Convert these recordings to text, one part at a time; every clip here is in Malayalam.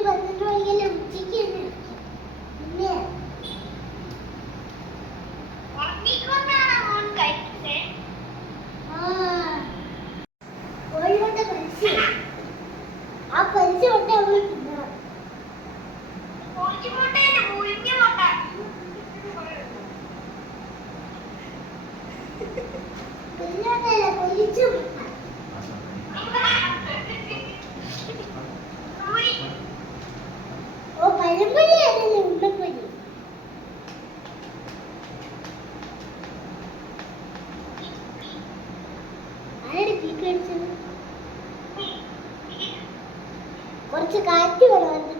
arriba, arriba. കുറച്ച് കാറ്റ് വേണം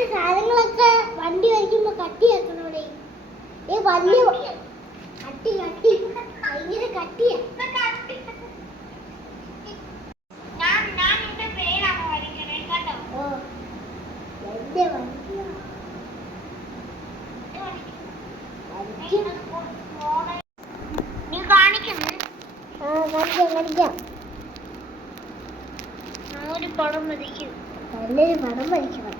കുറച്ച് സാധനങ്ങളൊക്കെ വണ്ടി വലിക്കുമ്പോ വരയ്ക്കുമ്പോ കട്ടിയാക്കണോടെ ഏ വലിയ കട്ടി കട്ടി. ഭയങ്കര കട്ടിയാ. നല്ലൊരു പടം വരയ്ക്കണം.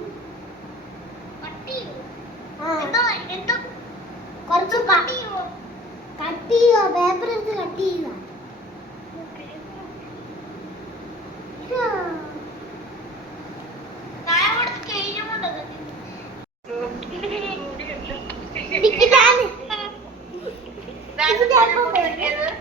പേപ്പർ എടുത്ത് കട്ട് ചെയ്യുക. ഡിക്കിറ്റാണ് ഡിക്കിറ്റാണ്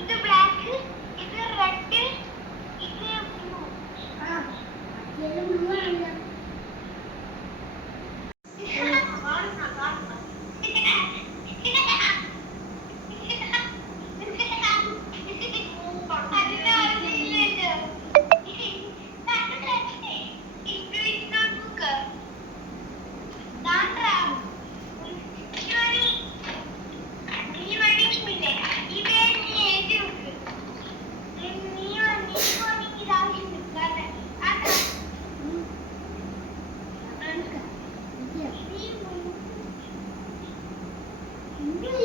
ഇത് ബ്ലാക്ക് ഇത് റെഡ് me.